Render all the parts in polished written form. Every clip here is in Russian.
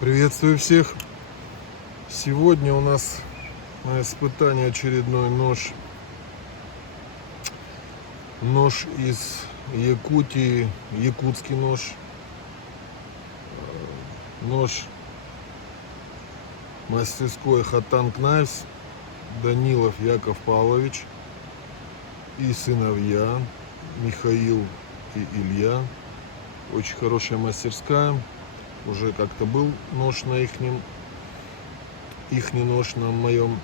Приветствую всех! Сегодня у нас на испытании очередной нож. Нож из Якутии, якутский нож. Нож мастерской Хатан Кнайвс, Данилов Яков Павлович и сыновья Михаил и Илья. Очень хорошая мастерская. Уже как-то был нож на ихний нож на моем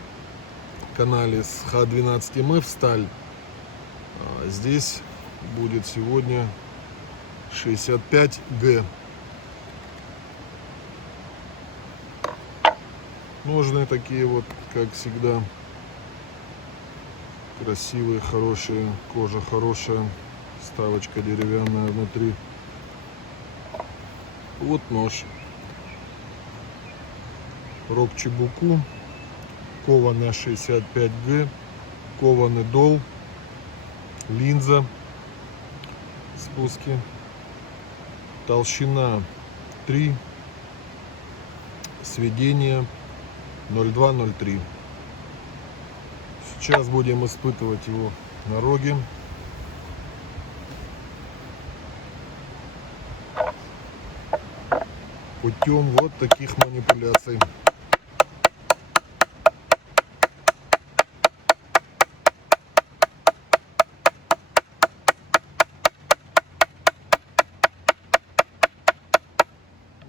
канале с Х12МФ сталь. А здесь будет сегодня 65Г. Ножны такие вот, как всегда, красивые, хорошие, кожа хорошая, вставочка деревянная внутри. Вот нож. Рог Чебуку, кованая 65Г, кованый дол, линза, спуски, толщина 3, сведение 0,2-0,3. Сейчас будем испытывать его на роге. Путем вот таких манипуляций.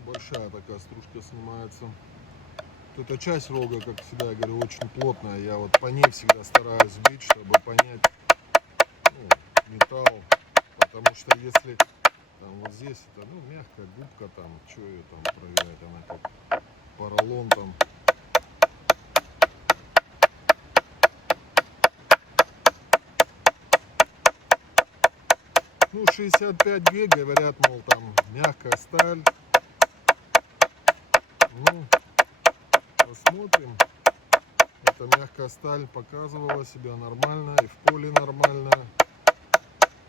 Большая такая стружка снимается. Вот эта часть рога, как всегда, я говорю, очень плотная. Я вот по ней всегда стараюсь бить, чтобы понять металл. Потому что если там вот здесь это мягкая губка, там что ее там проверять, она как поролон там. 65Г, говорят, мол, там мягкая сталь. Посмотрим. Эта мягкая сталь показывала себя нормально, и в поле нормально.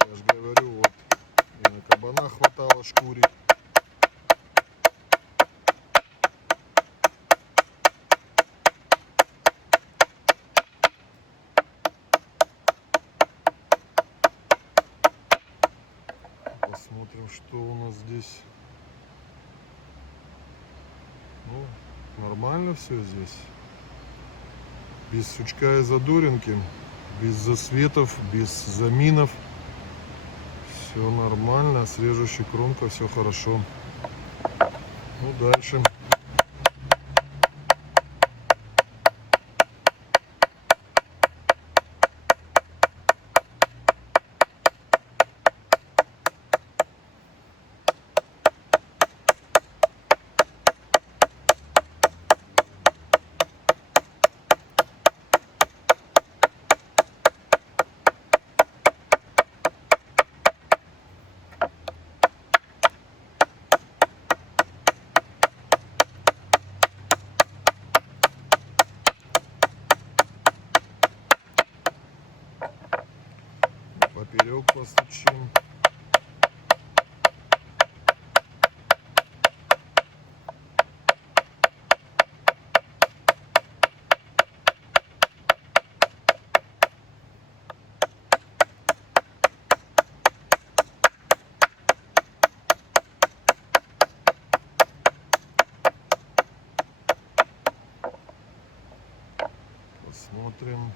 Я же говорю, вот и на кабана хватало шкурить. Посмотрим, что у нас здесь. Нормально все здесь. Без сучка и задоринки, без засветов, без заминов. Все нормально, с режущей кромкой все хорошо. Дальше. Поперек постучим. Посмотрим.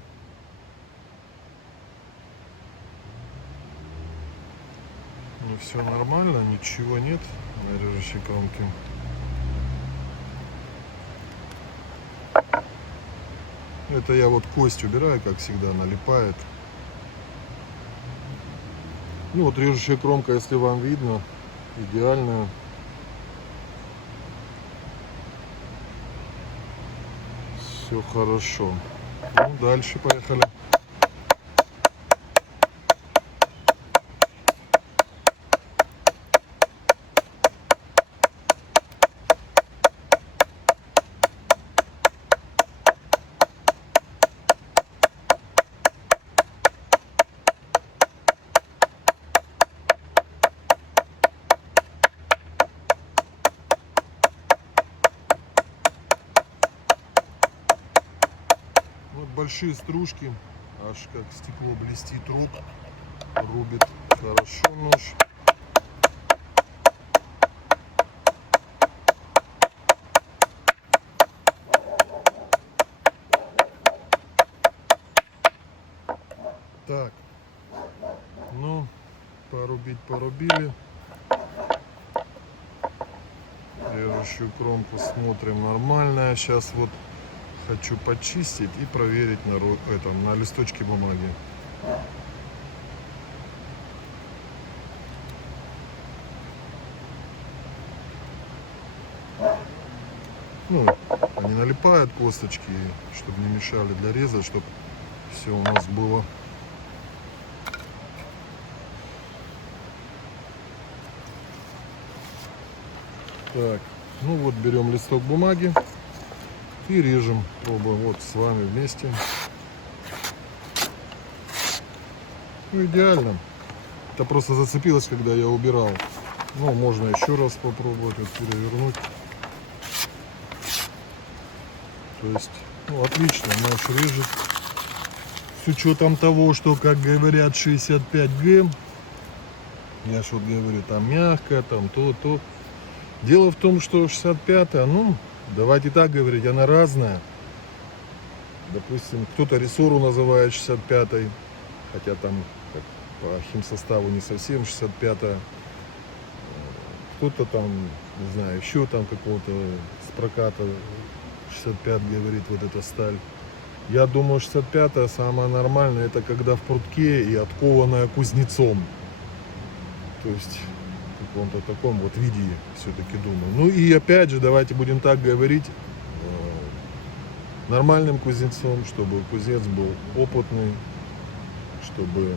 Все нормально, ничего нет на режущей кромке. Это я вот кость убираю, как всегда, налипает. Вот режущая кромка, если вам видно, идеальная. Все хорошо. Дальше поехали. небольшие стружки, аж как стекло блестит, рубит хорошо нож. Так, ну, порубили. Режущую кромку смотрим нормальная. Сейчас вот хочу почистить и проверить на листочке бумаги. Ну, они налипают косточки, чтобы не мешали для реза, чтобы все у нас было. Так, ну вот берем листок бумаги и режем, пробуем вот с вами вместе. Ну, идеально. Это просто зацепилось, когда я убирал. Ну, можно еще раз попробовать вот перевернуть. То есть, ну, отлично, нож режет. С учетом того, что, как говорят, 65Г. Я ж вот говорю, там мягко, там то. Дело в том, что 65-я, ну, давайте так говорить, она разная. Допустим, кто-то рессору называет 65-й, хотя там как, по химсоставу не совсем 65-я. Кто-то там, не знаю, еще там какого-то с проката 65 говорит, вот эта сталь. Я думаю, 65-я самая нормальная, это когда в прутке и откованная кузнецом. То есть в каком-то таком вот виде, все-таки думаю. Ну и опять же, давайте будем так говорить, нормальным кузнецом, чтобы кузнец был опытный, чтобы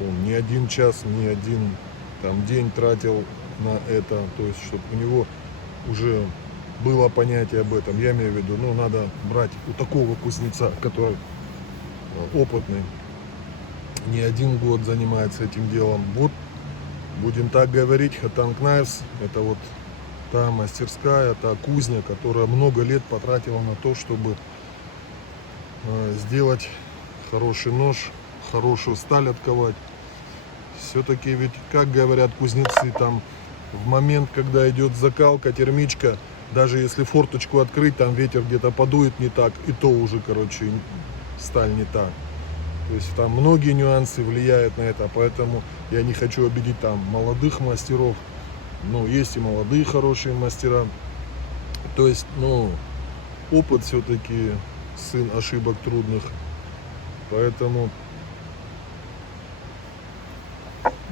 он не один час, не один там день тратил на это, то есть чтобы у него уже было понятие об этом. Я имею в виду, ну, надо брать у такого кузнеца, который опытный, не один год занимается этим делом. Вот, будем так говорить, Хатанг Knives — это вот та мастерская, та кузня, которая много лет потратила на то, чтобы сделать хороший нож, хорошую сталь отковать. Все-таки ведь, как говорят кузнецы, там в момент, когда идет закалка, термичка, даже если форточку открыть, там ветер где-то подует не так, и то уже, короче, сталь не та. То есть там многие нюансы влияют на это, поэтому я не хочу обидеть там молодых мастеров. Ну, есть и молодые хорошие мастера. То есть, ну, опыт все-таки сын ошибок трудных. Поэтому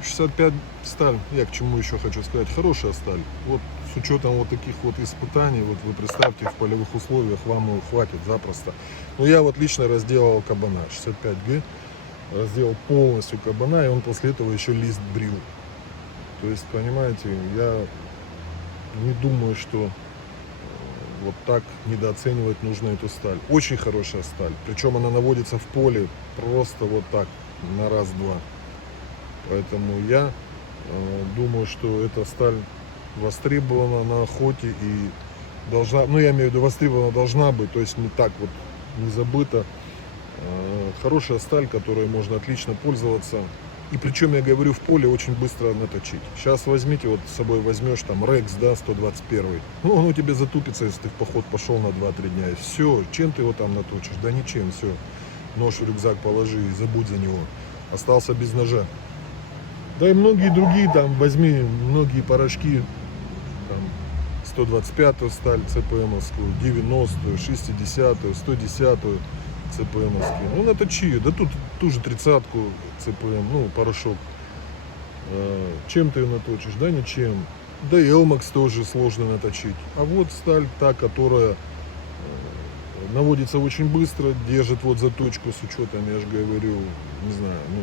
65 сталь, я к чему еще хочу сказать, хорошая сталь. Вот с учетом вот таких вот испытаний, вот вы представьте, в полевых условиях вам его хватит запросто. Но я вот лично разделал кабана 65Г, разделал полностью кабана, и он после этого еще лист брил. То есть, понимаете, я не думаю, что вот так недооценивать нужно эту сталь. Очень хорошая сталь, причем она наводится в поле просто вот так, на раз-два. Поэтому я думаю, что эта сталь востребована на охоте и должна, ну я имею в виду востребована должна быть, то есть не так вот не забыта. Хорошая сталь, которой можно отлично пользоваться. И причем, я говорю, в поле очень быстро наточить. Сейчас возьмите, вот с собой возьмешь там Рекс, да, 121. Ну, он у тебя затупится, если ты в поход пошел на 2-3 дня. И все, чем ты его там наточишь? Да ничем, все. Нож в рюкзак положи и забудь за него. Остался без ножа. Да и многие другие, там, возьми многие порошки, там, 125-ю сталь ЦПМовскую, 90-ю, 60-ю, 110-ю ЦПМовские. Ну, наточи, да тут ту же 30-ку ЦПМ, ну, порошок. Чем ты ее наточишь? Да ничем. Да и Elmax тоже сложно наточить. А вот сталь та, которая наводится очень быстро, держит вот заточку с учетом, я же говорю, не знаю, ну,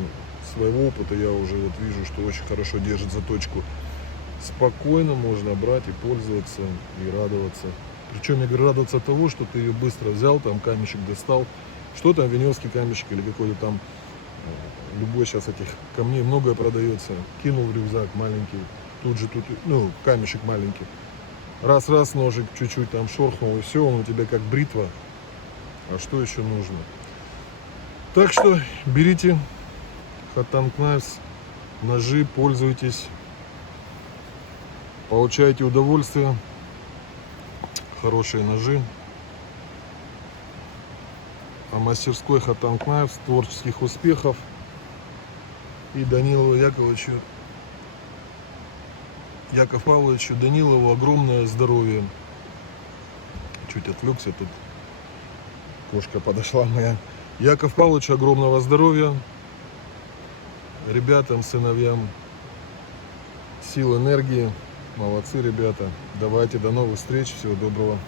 своего опыта я уже вот вижу, что очень хорошо держит заточку. Спокойно можно брать и пользоваться, и радоваться. Причем я говорю, радоваться того, что ты ее быстро взял, там камешек достал. Что там, веневский камешек или какой-то там, любой сейчас этих камней многое продается. Кинул в рюкзак маленький, тут, ну, камешек маленький. Раз, ножик чуть-чуть там шорхнул, и все, он у тебя как бритва. А что еще нужно? Так что берите Hottank Knives, ножи, пользуйтесь, получайте удовольствие. Хорошие ножи. А мастерской Hottank Knives, творческих успехов. И Данилову Яковлевичу, Яков Павловичу Данилову огромное здоровья. Чуть отвлекся, тут кошка подошла моя. Яков Павловичу огромного здоровья. Ребятам, сыновьям сил, энергии. Молодцы, ребята. Давайте, до новых встреч. Всего доброго.